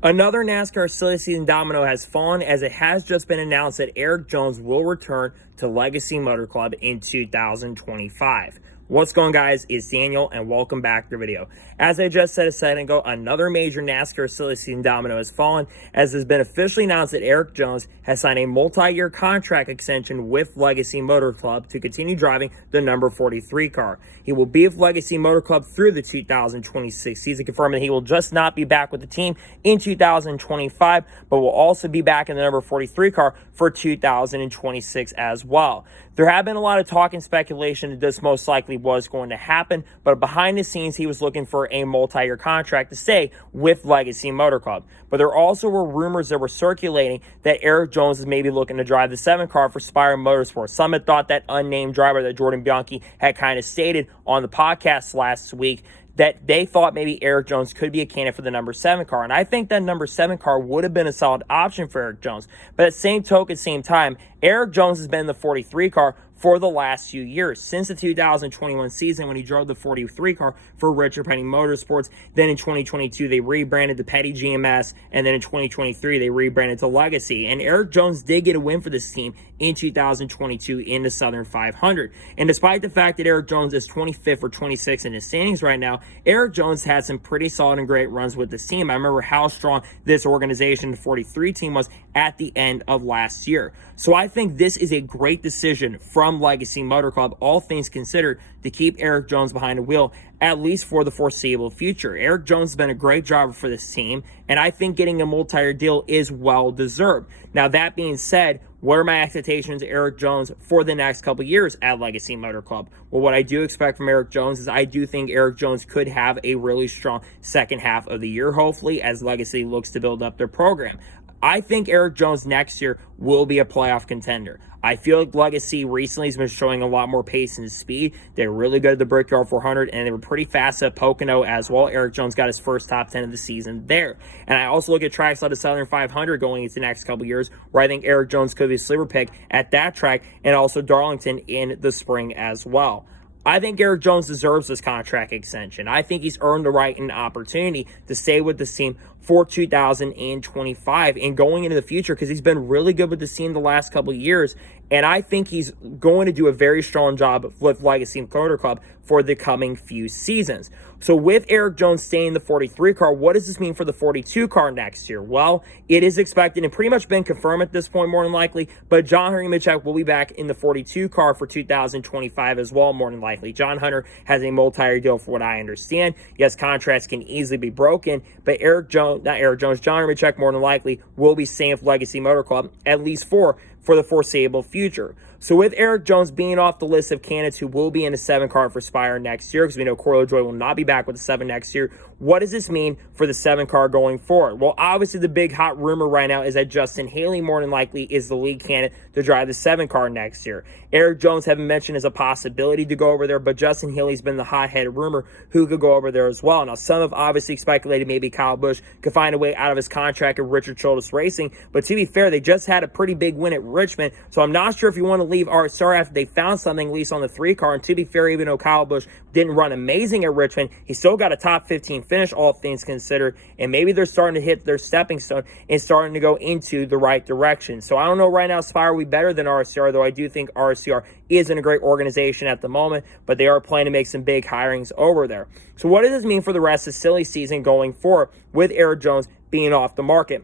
Another NASCAR silly season domino has fallen, as it has just been announced that Erik Jones will return to Legacy Motor Club in 2025. What's going on, guys? It's Daniel, and welcome back to the video. As I just said a second ago, another major NASCAR silly season domino has fallen, as it has been officially announced that Erik Jones has signed a multi-year contract extension with Legacy Motor Club to continue driving the number 43 car. He will be with Legacy Motor Club through the 2026 season, confirming that he will just not be back with the team in 2025, but will also be back in the number 43 car for 2026 as well. There have been a lot of talk and speculation that this most likely was going to happen, but behind the scenes, he was looking for a multi-year contract to stay with Legacy Motor Club. But there also were rumors that were circulating that Erik Jones is maybe looking to drive the 7 car for Spire Motorsports. Some had thought that unnamed driver that Jordan Bianchi had kind of stated on the podcast last week, that they thought maybe Erik Jones could be a candidate for the number 7 car. And I think that number 7 car would have been a solid option for Erik Jones. But at the same token, same time, Erik Jones has been in the 43 car for the last few years, since the 2021 season when he drove the 43 car for Richard Petty Motorsports. Then in 2022, they rebranded to Petty GMS, and then in 2023, they rebranded to Legacy. And Erik Jones did get a win for this team in 2022 in the Southern 500. And despite the fact that Erik Jones is 25th or 26th in his standings right now, Erik Jones had some pretty solid and great runs with this team. I remember how strong this organization, the 43 team, was at the end of last year. So I think this is a great decision from Legacy Motor Club, all things considered, to keep Erik Jones behind the wheel, at least for the foreseeable future. Erik Jones has been a great driver for this team, and I think getting a multi-year deal is well deserved. Now, that being said, what are my expectations of Erik Jones for the next couple years at Legacy Motor Club? Well, what I do expect from Erik Jones is I do think Erik Jones could have a really strong second half of the year, hopefully, as Legacy looks to build up their program. I think Erik Jones next year will be a playoff contender. I feel like Legacy recently has been showing a lot more pace and speed. They're really good at the Brickyard 400, and they were pretty fast at Pocono as well. Erik Jones got his first top 10 of the season there. And I also look at tracks like the Southern 500 going into the next couple years, where I think Erik Jones could be a sleeper pick at that track, and also Darlington in the spring as well. I think Erik Jones deserves this contract extension. I think he's earned the right and opportunity to stay with this team for 2025 and going into the future, because he's been really good with the team the last couple of years. And I think he's going to do a very strong job with Legacy Motor Club for the coming few seasons. So with Erik Jones staying in the 43 car, what does this mean for the 42 car next year? Well, it is expected and pretty much been confirmed at this point, more than likely, but John Hunter Nemechek will be back in the 42 car for 2025 as well, more than likely. John Hunter has a multi-year deal, for what I understand. Yes, contracts can easily be broken, but John Hunter Nemechek more than likely will be staying with Legacy Motor Club, at least for the foreseeable future. So with Erik Jones being off the list of candidates who will be in a 7 car for Spire next year, because we know Corey LaJoie will not be back with the 7 next year, what does this mean for the 7 car going forward? Well, obviously the big hot rumor right now is that Justin Haley more than likely is the lead candidate to drive the 7 car next year. Erik Jones haven't mentioned as a possibility to go over there, but Justin Haley's been the hot-headed rumor who could go over there as well. Now, some have obviously speculated maybe Kyle Busch could find a way out of his contract at Richard Childress Racing, but to be fair, they just had a pretty big win at Richmond, so I'm not sure if you want to leave RSR after they found something, at least on the 3 car. And to be fair, even though Kyle Busch didn't run amazing at Richmond, he still got a top 15 finish, all things considered, and maybe they're starting to hit their stepping stone and starting to go into the right direction. So I don't know right now, Spire will be better than RCR, though I do think RCR is in a great organization at the moment, but they are planning to make some big hirings over there. So what does this mean for the rest of the silly season going forward with Erik Jones being off the market?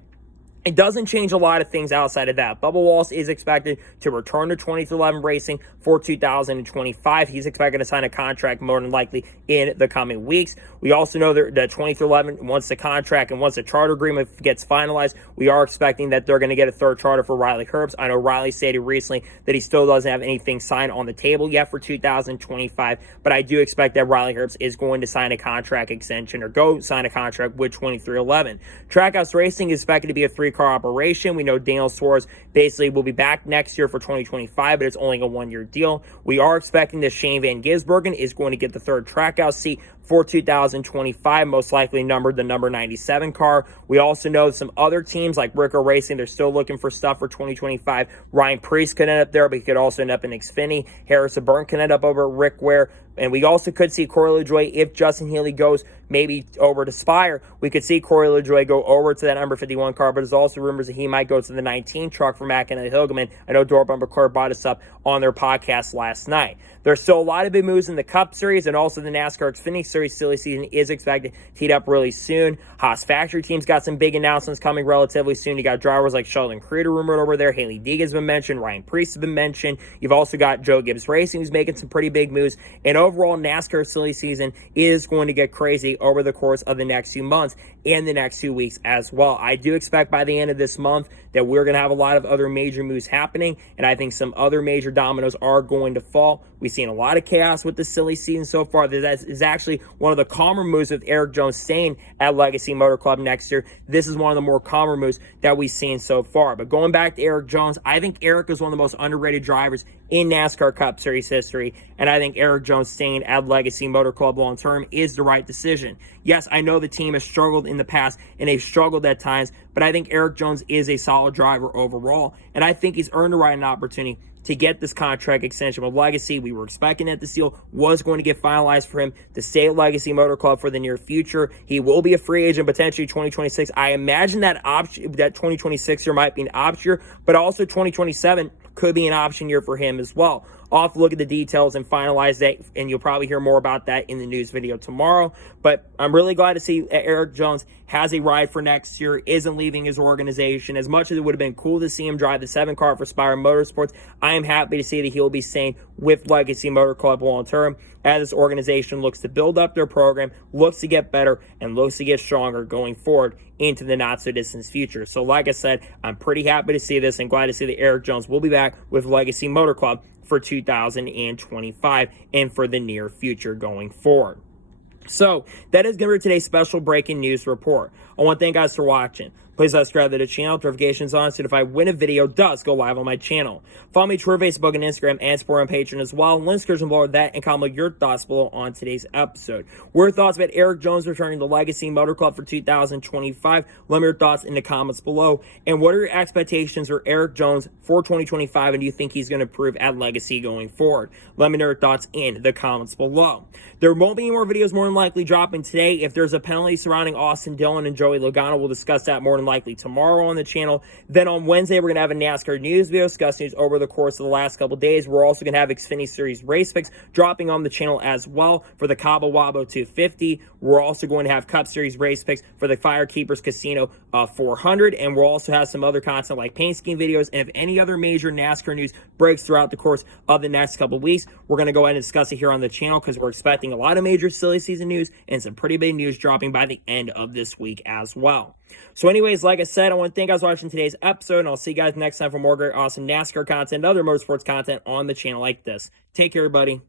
It doesn't change a lot of things outside of that. Bubba Wallace is expected to return to 2011 racing for 2025. He's expected to sign a contract more than likely in the coming weeks. We also know that 2011, once the contract and once the charter agreement gets finalized, we are expecting that they're going to get a third charter for Riley Herbst. I know Riley stated recently that he still doesn't have anything signed on the table yet for 2025, but I do expect that Riley Herbst is going to sign a contract extension or go sign a contract with 2311. Trackhouse Racing is expected to be a 3-car operation. We know Daniel Suarez basically will be back next year for 2025, but it's only a 1-year deal. We are expecting that Shane Van Gisbergen is going to get the 3rd Trackhouse seat for 2025, most likely numbered the number 97 car. We also know some other teams like Rico Racing, they're still looking for stuff for 2025. Ryan Preece could end up there, but he could also end up in Xfinity. Harrison Burton can end up over at Rick Ware. And we also could see Corey LaJoie, if Justin Haley goes maybe over to Spire. We could see Corey LaJoie go over to that number 51 car, but there's also rumors that he might go to the 19 truck for Mack and Hilgeman. I know Door Bumper Claire brought us up on their podcast last night. There's still a lot of big moves in the Cup Series, and also the NASCAR Xfinity Series silly season is expected to heat up really soon. Haas factory team's got some big announcements coming relatively soon. You got drivers like Sheldon Creed rumored over there. Haley Deegan has been mentioned. Ryan Preece has been mentioned. You've also got Joe Gibbs Racing, who's making some pretty big moves. And overall, NASCAR silly season is going to get crazy over the course of the next few months and the next 2 weeks as well. I do expect by the end of this month that we're going to have a lot of other major moves happening, and I think some other major dominoes are going to fall. We've seen a lot of chaos with the silly season so far. That is actually one of the calmer moves with Erik Jones staying at Legacy Motor Club next year. This is one of the more calmer moves that we've seen so far. But going back to Erik Jones, I think Erik is one of the most underrated drivers in NASCAR Cup Series history, and I think Erik Jones staying at Legacy Motor Club long term is the right decision. Yes, I know the team has struggled in the past, and they've struggled at times, but I think Erik Jones is a solid driver overall, and I think he's earned the right and opportunity to get this contract extension with Legacy. We were expecting that this deal was going to get finalized for him to stay at Legacy Motor Club for the near future. He will be a free agent potentially 2026. I imagine that 2026 year might be an option year, but also 2027 could be an option year for him as well. I'll have to look at the details and finalize that, and you'll probably hear more about that in the news video tomorrow. But I'm really glad to see Erik Jones has a ride for next year, isn't leaving his organization. As much as it would have been cool to see him drive the 7 car for Spire Motorsports, I am happy to see that he'll be staying with Legacy Motor Club long term as this organization looks to build up their program, looks to get better, and looks to get stronger going forward into the not-so-distant future. So like I said, I'm pretty happy to see this and glad to see that Erik Jones will be back with Legacy Motor Club for 2025 and for the near future going forward. So that is going to be today's special breaking news report. I want to thank you guys for watching. Please subscribe to the channel, notifications on, so if I win a video does go live on my channel. Follow me Twitter, Facebook, and Instagram, and support on Patreon as well. Links description below that, and comment your thoughts below on today's episode. What are your thoughts about Erik Jones returning to Legacy Motor Club for 2025? Let me your thoughts in the comments below. And what are your expectations for Erik Jones for 2025, and do you think he's going to improve at Legacy going forward? Let me know your thoughts in the comments below. There won't be any more videos more than likely dropping today. If there's a penalty surrounding Austin Dillon and Joey Logano, we'll discuss that more than likely tomorrow on the channel. Then on Wednesday, we're going to have a NASCAR news video, discuss news over the course of the last couple days. We're also going to have Xfinity Series race picks dropping on the channel as well for the Cabo Wabo 250. We're also going to have Cup Series race picks for the Firekeepers Casino 400, and we'll also have some other content like paint scheme videos. And if any other major NASCAR news breaks throughout the course of the next couple weeks, we're going to go ahead and discuss it here on the channel because we're expecting a lot of major silly season news and some pretty big news dropping by the end of this week as well. So anyways, like I said, I want to thank you guys for watching today's episode, and I'll see you guys next time for more great, awesome NASCAR content and other motorsports content on the channel like this. Take care, everybody.